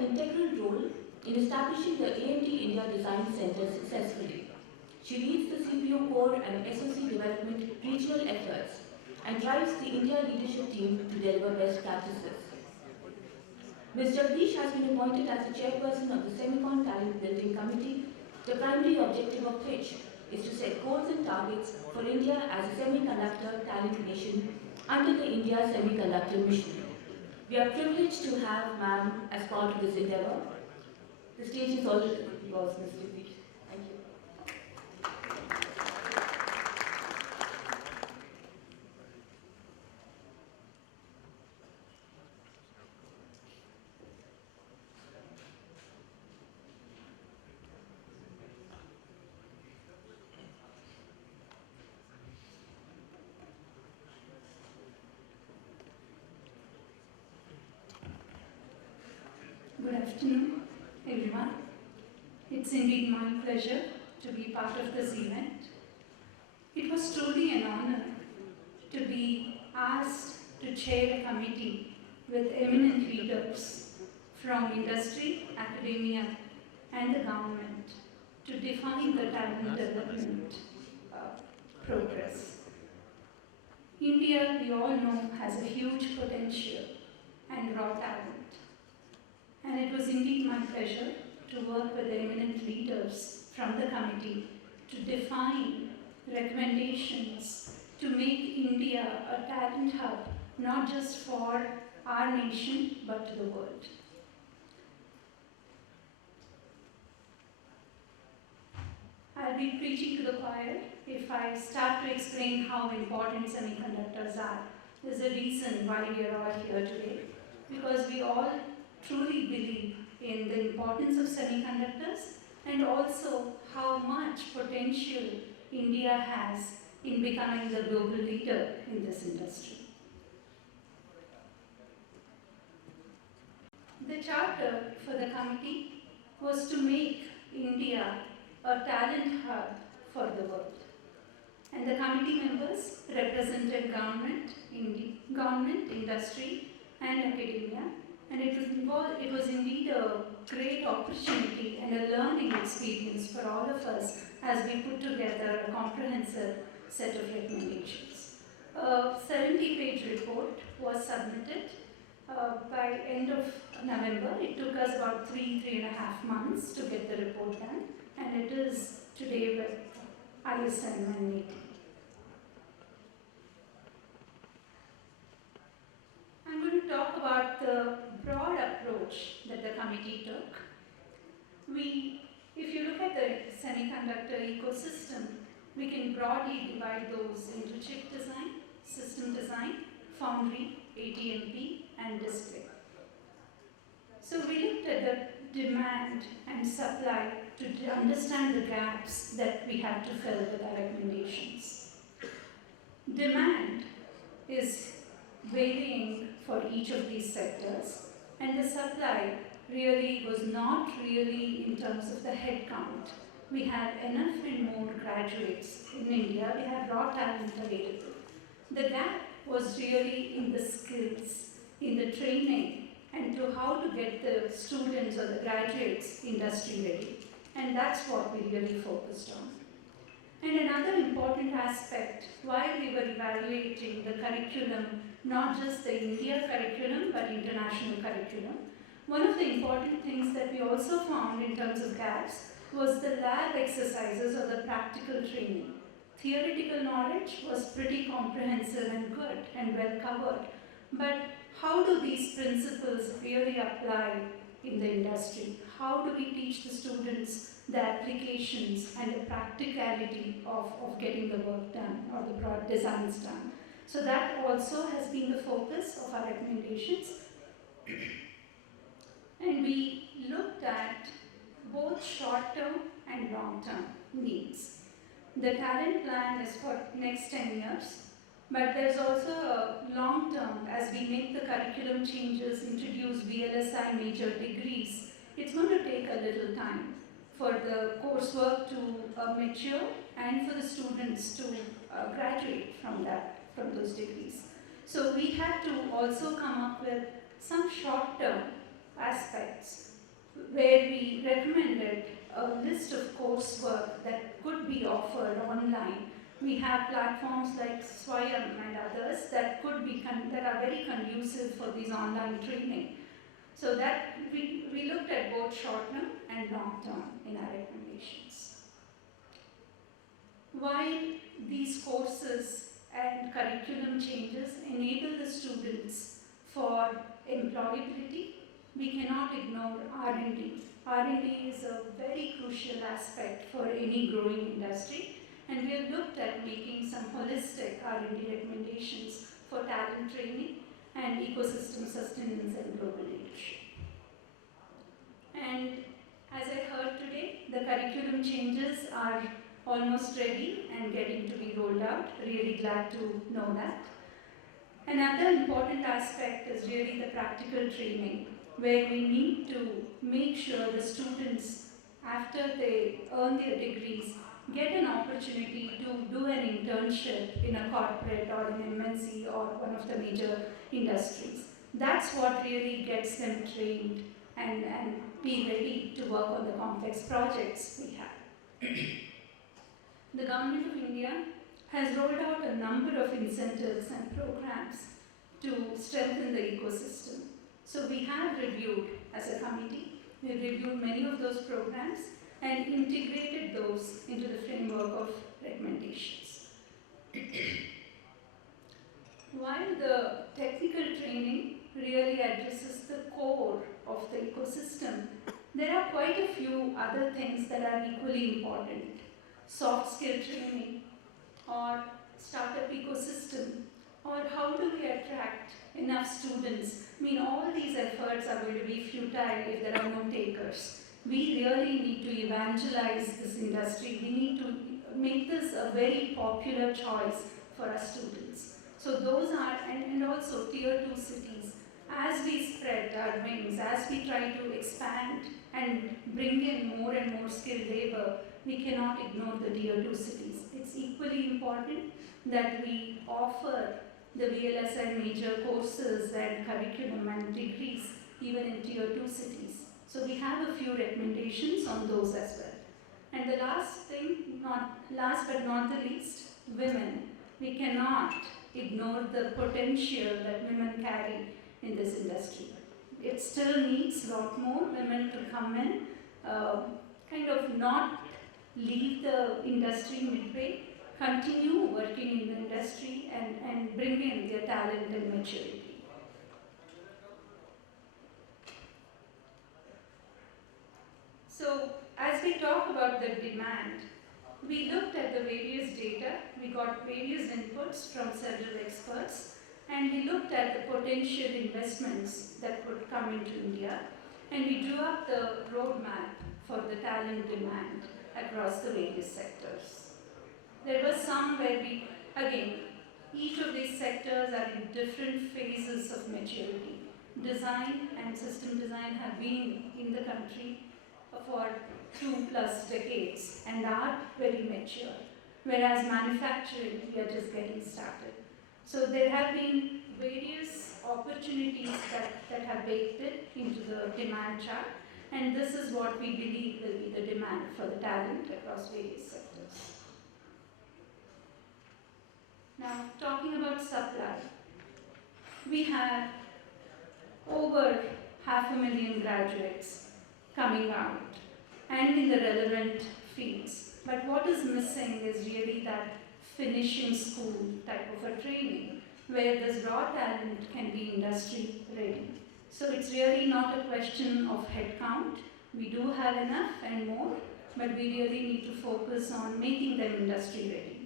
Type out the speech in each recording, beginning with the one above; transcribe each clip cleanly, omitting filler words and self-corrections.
an integral role in establishing the AMD India Design Center successfully. She leads the CPU core and SoC development regional efforts and drives the India leadership team to deliver best practices. Ms. Jagdish has been appointed as the chairperson of the Semicon Talent Building Committee, the primary objective of which is to set goals and targets for India as a semiconductor talent nation under the India Semiconductor Mission. We are privileged to have ma'am as part of this endeavor. The stage is all yours, Ms. Jagdish. Thank you. Good afternoon, everyone. It's indeed my pleasure to be part of this event. It was truly an honor to be asked to chair a committee with eminent leaders from industry, academia, and the government to define the talent development progress. India, we all know, has a huge potential and raw talent. And it was indeed my pleasure to work with eminent leaders from the committee to define recommendations to make India a talent hub, not just for our nation, but to the world. I'll be preaching to the choir if I start to explain how important semiconductors are. There's a reason why we are all here today, because we all truly believe in the importance of semiconductors and also how much potential India has in becoming the global leader in this industry. The charter for the committee was to make India a talent hub for the world. And the committee members represented government, industry, and academia. And it was indeed a great opportunity and a learning experience for all of us as we put together a comprehensive set of recommendations. A 70-page report was submitted by end of November. It took us about 3.5 months to get the report done, and it is today with ISM and NATE. I'm going to talk about the broad approach that the committee took. If you look at the semiconductor ecosystem, we can broadly divide those into chip design, system design, foundry, ATMP, and display. So we looked at the demand and supply to understand the gaps that we have to fill with our recommendations. Demand is varying for each of these sectors, and the supply really was not really in terms of the head count. We had enough and more graduates in India. We had raw talent available. The gap was really in the skills, in the training, and to how to get the students or the graduates industry ready. And that's what we really focused on. And another important aspect, while we were evaluating the curriculum, not just the India curriculum, but international curriculum, one of the important things that we also found in terms of gaps was the lab exercises or the practical training. Theoretical knowledge was pretty comprehensive and good and well covered, but how do these principles really apply in the industry? How do we teach the students the applications and the practicality of getting the work done or the broad designs done? So that also has been the focus of our recommendations. And we looked at both short-term and long-term needs. The talent plan is for next 10 years, but there's also a long-term, as we make the curriculum changes, introduce VLSI major degrees, it's going to take a little time for the coursework to mature and for the students to graduate from those degrees. So we had to also come up with some short-term aspects where we recommended a list of coursework that could be offered online. We have platforms like Swayam and others that could be that are very conducive for these online training. So that we looked at both short term and long term in our recommendations. While these courses and curriculum changes enable the students for employability, we cannot ignore R&D. R&D is a very crucial aspect for any growing industry, and we have looked at making some holistic R&D recommendations for talent training and ecosystem sustenance and global leadership. And as I heard today, the curriculum changes are almost ready and getting to be rolled out. Really glad to know that. Another important aspect is really the practical training, where we need to make sure the students, after they earn their degrees, get an opportunity to do an internship in a corporate or an MNC or one of the major industries. That's what really gets them trained and be ready to work on the complex projects we have. The Government of India has rolled out a number of incentives and programs to strengthen the ecosystem. So we have reviewed, as a committee, we've reviewed many of those programs and integrated those into the framework of recommendations. While the technical training really addresses the core of the ecosystem, there are quite a few other things that are equally important. Soft skill training, or startup ecosystem, or how do we attract enough students? I mean, all these efforts are going to be futile if there are no takers. We really need to evangelize this industry. We need to make this a very popular choice for our students. So those are, and also tier 2 cities. As we spread our wings, as we try to expand and bring in more and more skilled labor, we cannot ignore the tier 2 cities. It's equally important that we offer the VLSI major courses and curriculum and degrees even in tier 2 cities. So we have a few recommendations on those as well. And the last thing, last but not the least, women. We cannot ignore the potential that women carry in this industry. It still needs a lot more women to come in, kind of not leave the industry midway, continue working in the industry and bring in their talent and maturity. So as we talk about the demand, we looked at the various data, we got various inputs from several experts, and we looked at the potential investments that would come into India, and we drew up the roadmap for the talent demand across the various sectors. There were some where we, again, each of these sectors are in different phases of maturity. Design and system design have been in the country for 2+ decades and are very mature, whereas manufacturing, we are just getting started. So there have been various opportunities that have baked it into the demand chart, and this is what we believe will be the demand for the talent across various sectors. Now, talking about supply, we have over 500,000 graduates coming out and in the relevant fields. But what is missing is really that finishing school type of a training where this raw talent can be industry ready. So it's really not a question of headcount. We do have enough and more, but we really need to focus on making them industry ready.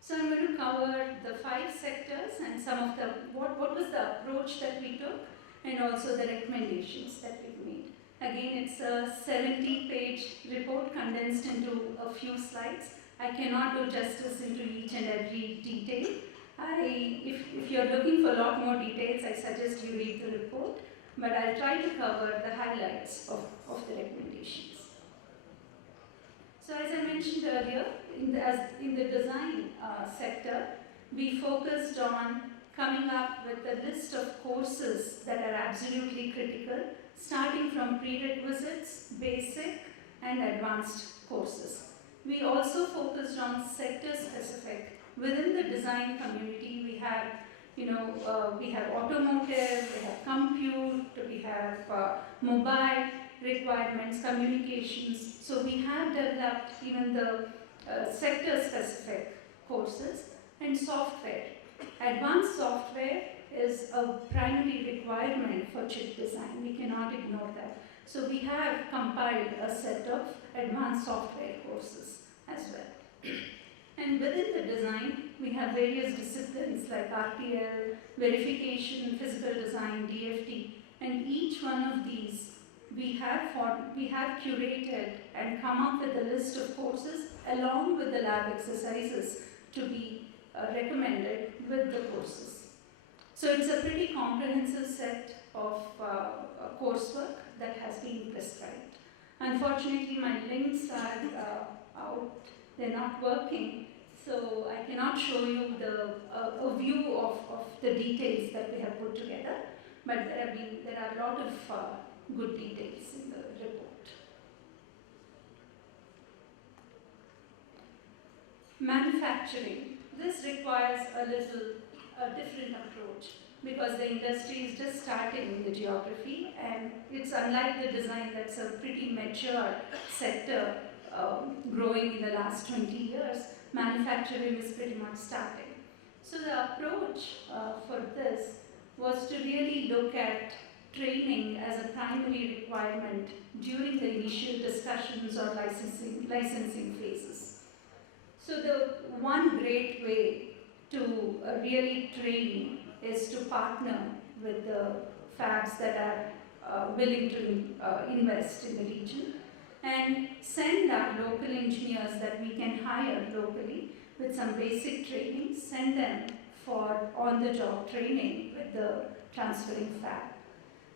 So I'm going to cover the 5 sectors and some of the, what was the approach that we took and also the recommendations that we've made. Again, it's a 70-page report condensed into a few slides. I cannot do justice into each and every detail. If you're looking for a lot more details, I suggest you read the report, but I'll try to cover the highlights of the recommendations. So as I mentioned earlier, in the design sector, we focused on coming up with a list of courses that are absolutely critical, starting from prerequisites, basic, and advanced courses. We also focused on sector specific. Within the design community, we have, we have automotive, we have compute, we have mobile requirements, communications. So we have developed even the sector specific courses and software. Advanced software is a primary requirement for chip design. We cannot ignore that. So we have compiled a set of advanced software courses as well. And within the design, we have various disciplines like RTL, verification, physical design, DFT, and each one of these we have curated and come up with a list of courses along with the lab exercises to be recommended with the courses. So it's a pretty comprehensive set of coursework that has been prescribed. Unfortunately, my links are out, they're not working, so I cannot show you a view of the details that we have put together, but there are a lot of good details in the report. Manufacturing. This requires a different approach because the industry is just starting in the geography, and it's unlike the design that's a pretty mature sector growing in the last 20 years. Manufacturing is pretty much starting. So the approach for this was to really look at training as a primary requirement during the initial discussions or licensing phases. So the one great way to really train is to partner with the fabs that are willing to invest in the region and send our local engineers that we can hire locally with some basic training, send them for on-the-job training with the transferring fab.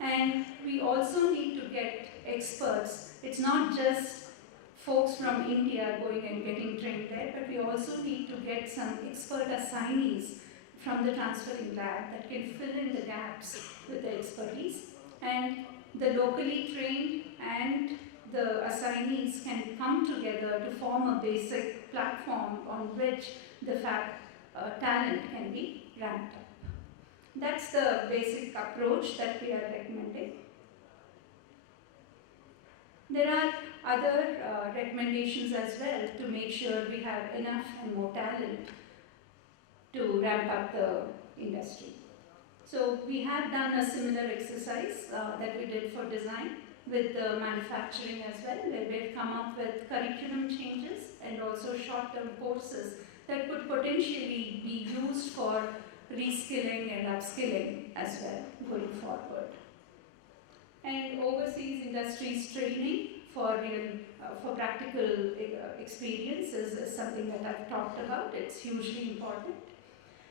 And we also need to get experts. It's not just folks from India going and getting trained there, but we also need to get some expert assignees from the transferring lab that can fill in the gaps with the expertise. And the locally trained and the assignees can come together to form a basic platform on which the fab talent can be ramped up. That's the basic approach that we are recommending. There are other recommendations as well to make sure we have enough and more talent to ramp up the industry. So we have done a similar exercise that we did for design with the manufacturing as well, where we've come up with curriculum changes and also short-term courses that could potentially be used for reskilling and upskilling as well going forward. And overseas industries training for practical experience is something that I've talked about. It's hugely important.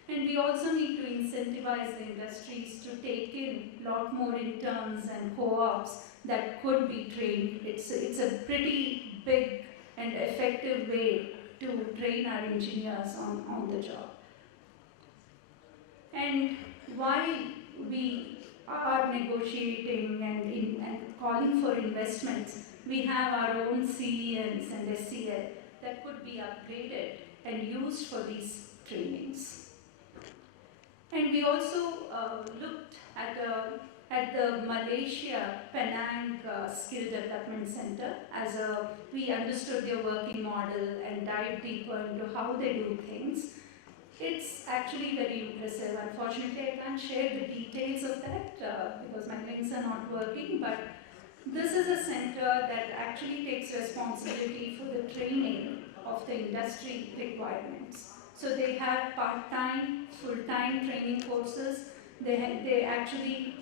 And we also need to incentivize the industries to take in a lot more interns and co-ops that could be trained. It's a pretty big and effective way to train our engineers on the job. And while we are negotiating and calling for investments, we have our own CENs and SCF that could be upgraded and used for these trainings. And we also looked at the Malaysia Penang Skill Development Center we understood their working model and dived deeper into how they do things. It's actually very impressive. Unfortunately, I can't share the details of that because my links are not working, but this is a center that actually takes responsibility for the training of the industry requirements. So they have part-time, full-time training courses. They actually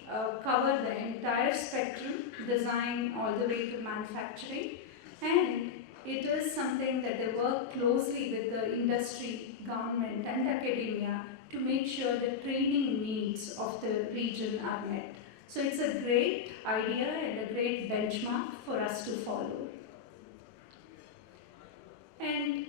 cover the entire spectrum, design all the way to manufacturing. And it is something that they work closely with the industry, government and academia to make sure the training needs of the region are met. So it's a great idea and a great benchmark for us to follow. And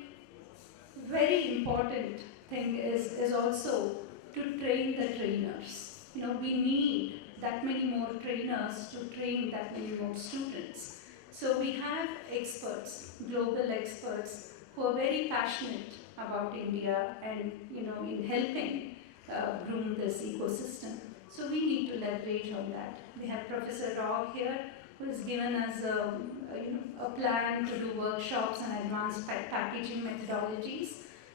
very important thing is also to train the trainers. We need that many more trainers to train that many more students. So we have experts, global experts, who are very passionate about India and in helping groom this ecosystem. So we need to leverage on that. We have Professor Rao here, who has given us a plan to do workshops on advanced packaging methodologies.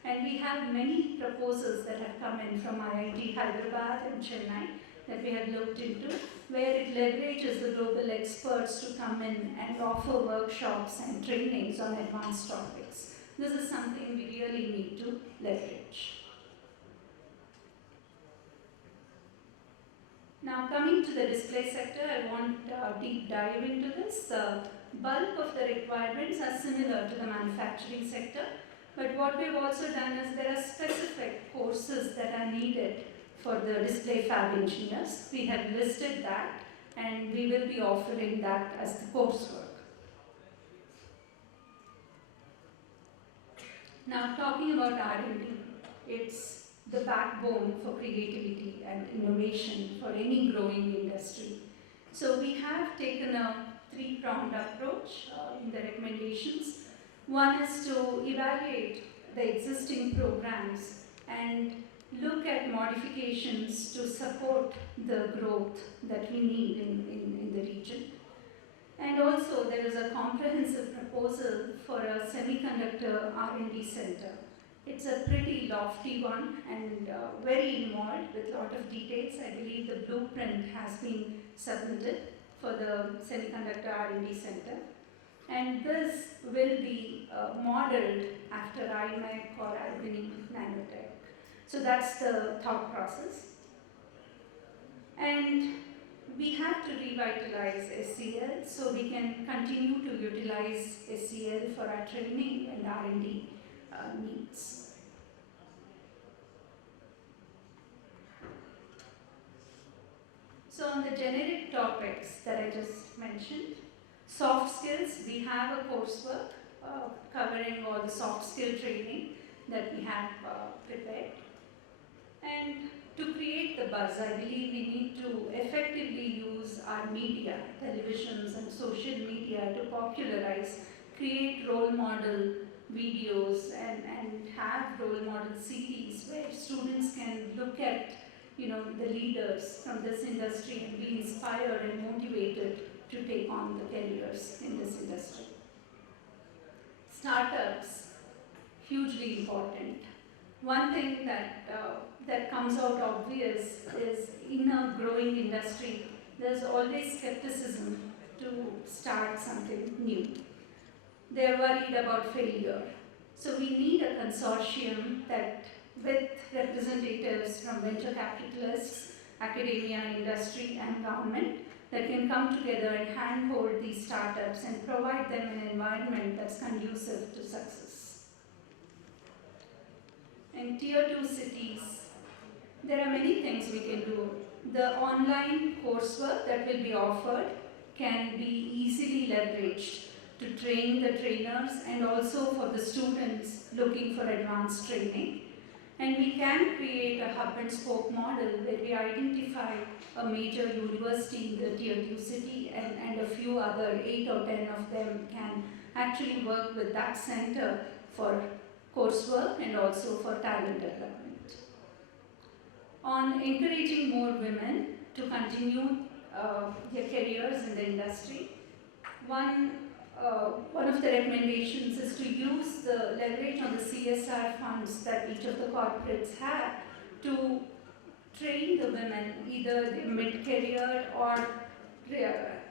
And we have many proposals that have come in from IIT Hyderabad and Chennai that we have looked into, where it leverages the global experts to come in and offer workshops and trainings on advanced topics. This is something we really need to leverage. Now coming to the display sector, I want a deep dive into this. Bulk of the requirements are similar to the manufacturing sector, but what we've also done is there are specific courses that are needed for the display fab engineers. We have listed that and we will be offering that as the coursework. Now talking about R&D, it's the backbone for creativity and innovation for any growing industry. So we have taken a three-pronged approach in the recommendations. One is to evaluate the existing programs and look at modifications to support the growth that we need in the region. And also there is a comprehensive proposal for a semiconductor R&D center. It's a pretty lofty one and very involved with a lot of details. I believe the blueprint has been submitted for the semiconductor R&D center. And this will be modeled after IMEC or Albany Nanotech. So that's the thought process. And we have to revitalize SCL so we can continue to utilize SCL for our training and R&D needs. So on the generic topics that I just mentioned, soft skills, we have a coursework covering all the soft skill training that we have prepared. And to create the buzz, I believe we need to effectively use our media, televisions and social media to popularize, create role model videos and have role model series where students can look at the leaders from this industry and be inspired and motivated to take on the careers in this industry. Startups, hugely important. One thing that comes out obvious is in a growing industry, there's always skepticism to start something new. They're worried about failure. So we need a consortium that with representatives from venture capitalists, academia, industry and government that can come together and handhold these startups and provide them an environment that's conducive to success. In tier 2 cities, there are many things we can do. The online coursework that will be offered can be easily leveraged to train the trainers and also for the students looking for advanced training. And we can create a hub and spoke model where we identify a major university in the tier 2 city and a few other 8 or 10 of them can actually work with that center for coursework and also for talent development. On encouraging more women to continue their careers in the industry, one of the recommendations is to use the leverage on the CSR funds that each of the corporates have to train the women, either mid-career or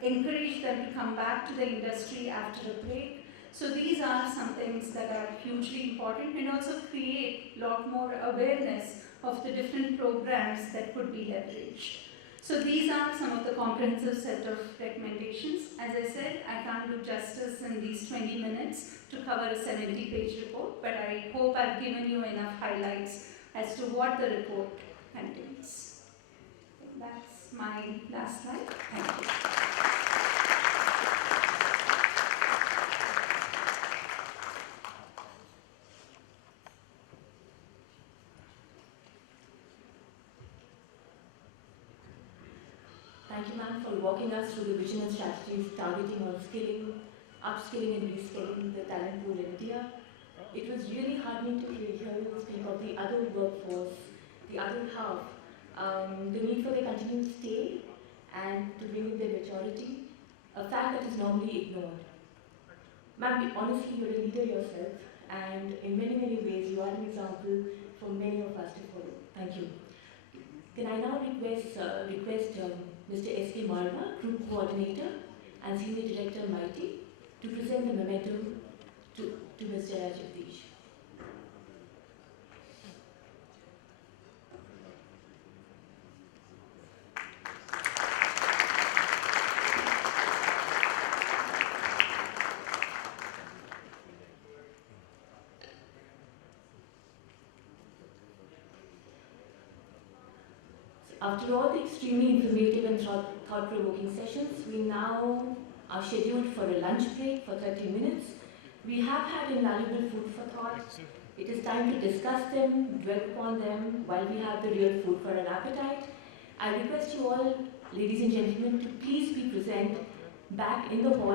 encourage them to come back to the industry after a break. So these are some things that are hugely important and also create a lot more awareness of the different programs that could be leveraged. So these are some of the comprehensive set of recommendations. As I said, I can't do justice in these 20 minutes to cover a 70-page report, but I hope I've given you enough highlights as to what the report contains. That's my last slide. Thank you. Thank you, ma'am, for walking us through the vision and strategies targeting on skilling, upskilling and reskilling the talent pool in India. It was really heartening to hear you speak of the other workforce, the other half, the need for their continued stay and to bring in their maturity, a fact that is normally ignored. Ma'am, honestly, you're a leader yourself, and in many, many ways, you are an example for many of us to follow. Thank you. Can I now request Mr. S.K. Marva, Group Coordinator and Senior Director, Mighty, to present the memento to Mr. Jagdish. After all the extremely informative and thought-provoking sessions, we now are scheduled for a lunch break for 30 minutes. We have had invaluable food for thought. It is time to discuss them, dwell upon them, while we have the real food for our appetite. I request you all, ladies and gentlemen, to please be present back in the hall